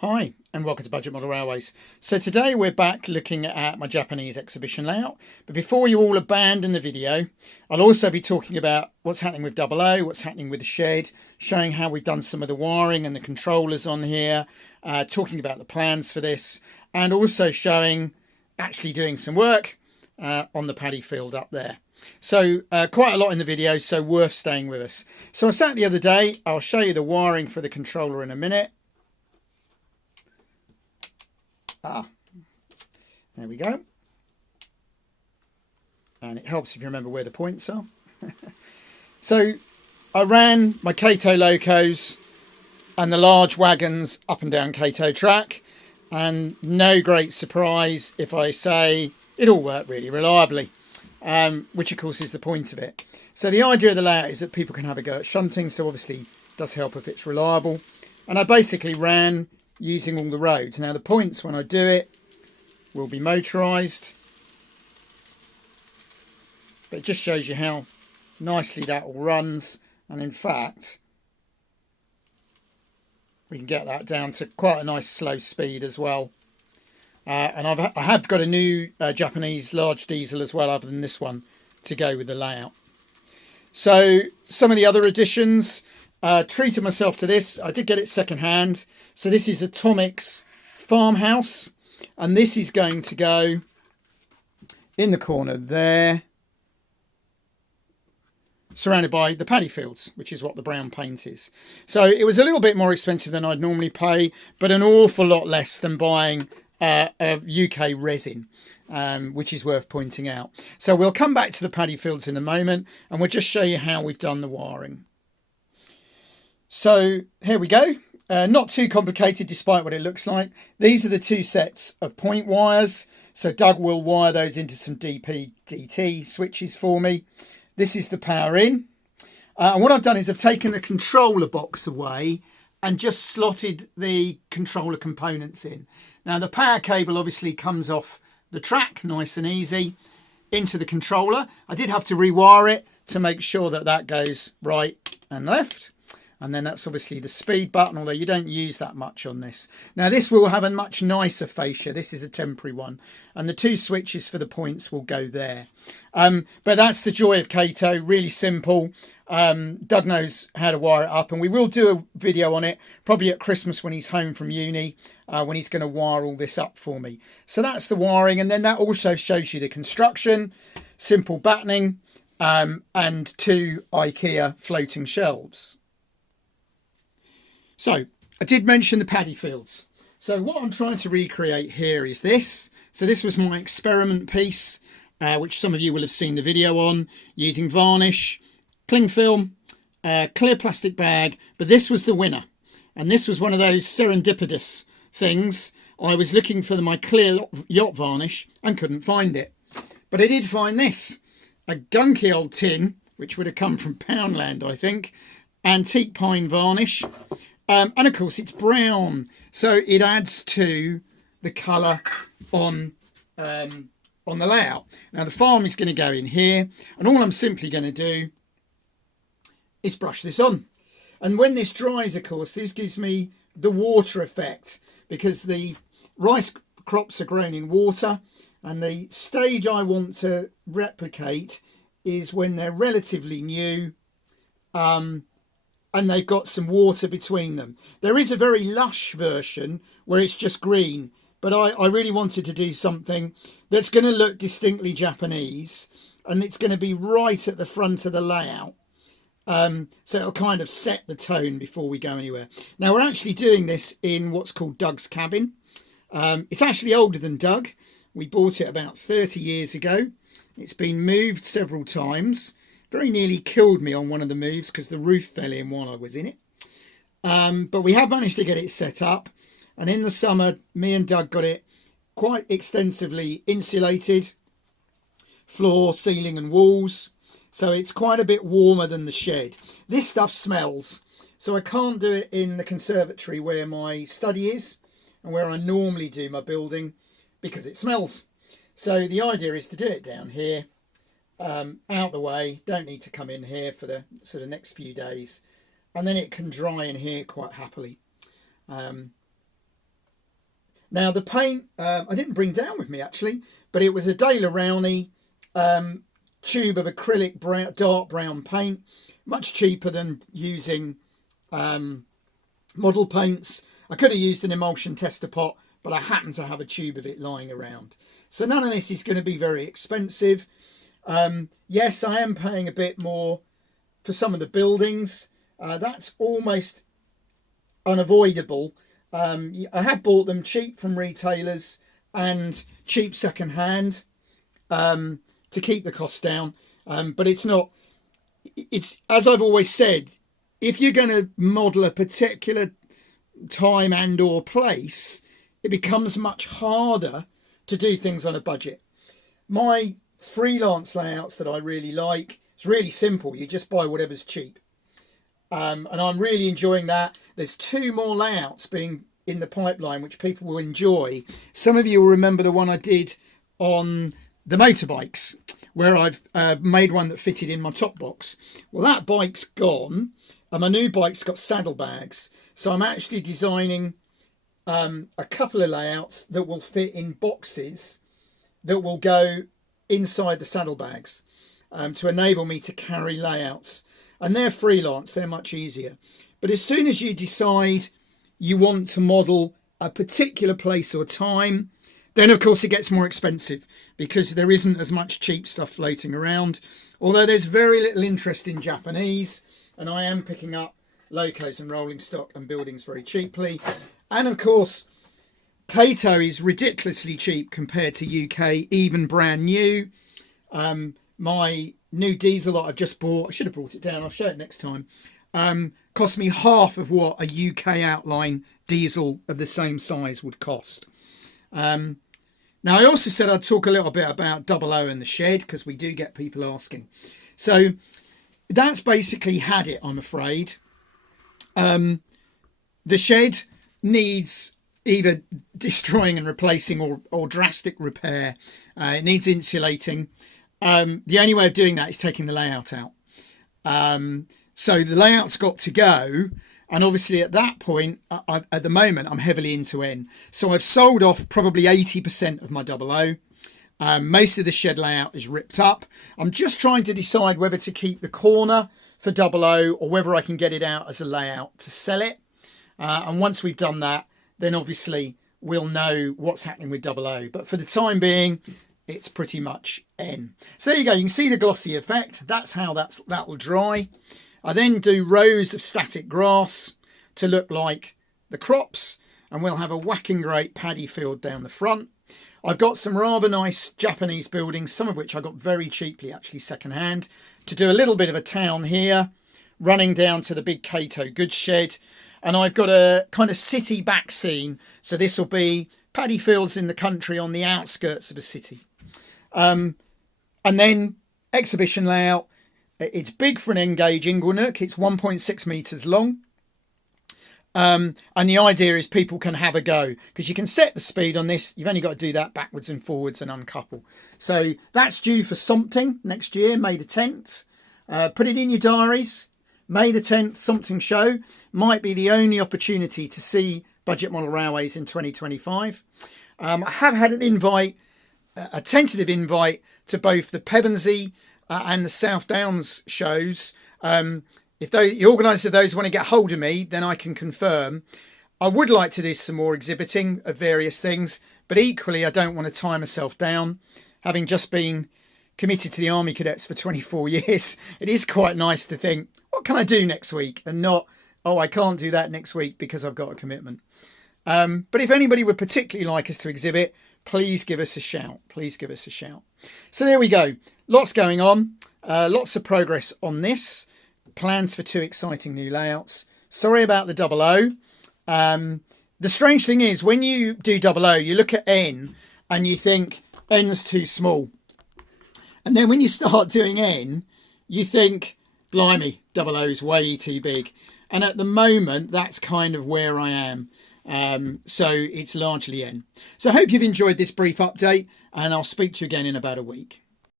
Hi and welcome to Budget Model Railways. So today we're back looking at my Japanese exhibition layout. But before you all abandon the video, I'll also be talking about what's happening with Double O, what's happening with the shed, showing how we've done some of the wiring and the controllers on here, talking about the plans for this, and also showing actually doing some work on the paddy field up there. So quite a lot in the video, so worth staying with us. So I sat the other day, I'll show you the wiring for the controller in a minute. There we go. And it helps if you remember where the points are. So I ran my Kato locos and the large wagons up and down Kato track, and no great surprise if I say it all worked really reliably, which of course is the point of it. So the idea of the layout is that people can have a go at shunting, so obviously it does help if it's reliable. And I basically ran using all the roads. Now the points when I do it will be motorised, but it just shows you how nicely that all runs, and in fact we can get that down to quite a nice slow speed as well. And I have got a new Japanese large diesel as well, other than this one, to go with the layout. So some of the other additions, treated myself to this. I did get it second hand. So this is Atomic's farmhouse, and this is going to go in the corner there, surrounded by the paddy fields, which is what the brown paint is. So it was a little bit more expensive than I'd normally pay, but an awful lot less than buying a UK resin, which is worth pointing out. So we'll come back to the paddy fields in a moment, and we'll just show you how we've done the wiring. So here we go. Not too complicated despite what it looks like. These are the two sets of point wires. So Doug will wire those into some DP-DT switches for me. This is the power in. And what I've done is I've taken the controller box away and just slotted the controller components in. Now the power cable obviously comes off the track nice and easy into the controller. I did have to rewire it to make sure that that goes right and left. And then that's obviously the speed button, although you don't use that much on this. Now this will have a much nicer fascia. This is a temporary one. And the two switches for the points will go there. But that's the joy of Kato, really simple. Doug knows how to wire it up, and we will do a video on it, probably at Christmas when he's home from uni, when he's going to wire all this up for me. So that's the wiring, and then that also shows you the construction, simple battening, and two IKEA floating shelves. So I did mention the paddy fields. So what I'm trying to recreate here is this. So this was my experiment piece, which some of you will have seen the video on, using varnish, cling film, clear plastic bag, but this was the winner. And this was one of those serendipitous things. I was looking for my clear yacht varnish and couldn't find it. But I did find this, a gunky old tin, which would have come from Poundland, I think, antique pine varnish. And of course it's brown, so it adds to the colour on the layout. Now the farm is going to go in here, and all I'm simply going to do is brush this on. And when this dries, of course, this gives me the water effect, because the rice crops are grown in water, and the stage I want to replicate is when they're relatively new, and they've got some water between them. There is a very lush version where it's just green, but I really wanted to do something that's going to look distinctly Japanese, and it's going to be right at the front of the layout. So it'll kind of set the tone before we go anywhere. Now we're actually doing this in what's called Doug's cabin. It's actually older than Doug. We bought it about 30 years ago. It's been moved several times. Very nearly killed me on one of the moves because the roof fell in while I was in it. But we have managed to get it set up. And in the summer, me and Doug got it quite extensively insulated. Floor, ceiling and walls. So it's quite a bit warmer than the shed. This stuff smells. So I can't do it in the conservatory where my study is and where I normally do my building, because it smells. So the idea is to do it down here. Out the way, don't need to come in here for the sort of next few days, and then it can dry in here quite happily. Now the paint I didn't bring down with me actually, but it was a De La Rowney tube of acrylic brown, dark brown paint, much cheaper than using model paints. I could have used an emulsion tester pot, but I happen to have a tube of it lying around. So none of this is going to be very expensive. Yes, I am paying a bit more for some of the buildings. That's almost unavoidable. I have bought them cheap from retailers and cheap second hand to keep the costs down. But it's not, it's, as I've always said, if you're going to model a particular time and or place, it becomes much harder to do things on a budget. My freelance layouts that I really like, it's really simple. You just buy whatever's cheap. And I'm really enjoying that. There's 2 more layouts being in the pipeline, which people will enjoy. Some of you will remember the one I did on the motorbikes, where I've made one that fitted in my top box. Well, that bike's gone, and my new bike's got saddlebags. So I'm actually designing a couple of layouts that will fit in boxes that will go inside the saddlebags to enable me to carry layouts. And they're freelance, they're much easier. But as soon as you decide you want to model a particular place or time, then of course it gets more expensive because there isn't as much cheap stuff floating around. Although there's very little interest in Japanese, and I am picking up locos and rolling stock and buildings very cheaply. And of course, Kato is ridiculously cheap compared to UK, even brand new. My new diesel that I've just bought, I should have brought it down, I'll show it next time, cost me half of what a UK outline diesel of the same size would cost. Now I also said I'd talk a little bit about 00 and the shed, because we do get people asking. So that's basically had it, I'm afraid. The shed needs either destroying and replacing or drastic repair. It needs insulating. The only way of doing that is taking the layout out. So the layout's got to go. And obviously at that point, at the moment, I'm heavily into N. So I've sold off probably 80% of my 00. Most of the shed layout is ripped up. I'm just trying to decide whether to keep the corner for 00 or whether I can get it out as a layout to sell it. And once we've done that, then obviously we'll know what's happening with 00. But for the time being, it's pretty much N. So there you go. You can see the glossy effect. That's how that will dry. I then do rows of static grass to look like the crops, and we'll have a whacking great paddy field down the front. I've got some rather nice Japanese buildings, some of which I got very cheaply, actually second hand, to do a little bit of a town here, running down to the big Kato goods shed. And I've got a kind of city back scene. So this will be paddy fields in the country on the outskirts of a city. And then exhibition layout. It's big for an N-gauge Inglenook. It's 1.6 metres long. And the idea is people can have a go, because you can set the speed on this. You've only got to do that backwards and forwards and uncouple. So that's due for something next year, May the 10th. Put it in your diaries. May the 10th, something show. Might be the only opportunity to see budget model railways in 2025. I have had an invite, a tentative invite, to both the Pevensey and the South Downs shows. If the organisers of those want to get hold of me, then I can confirm. I would like to do some more exhibiting of various things, but equally I don't want to tie myself down. Having just been committed to the Army Cadets for 24 years, it is quite nice to think, what can I do next week? And not, oh, I can't do that next week because I've got a commitment. But if anybody would particularly like us to exhibit, please give us a shout. Please give us a shout. So there we go. Lots going on. Lots of progress on this. Plans for 2 exciting new layouts. Sorry about the 00. The strange thing is, when you do 00, you look at N and you think N's too small. And then when you start doing N, you think, blimey, 00 is way too big. And at the moment, that's kind of where I am. So it's largely N. So I hope you've enjoyed this brief update, and I'll speak to you again in about a week.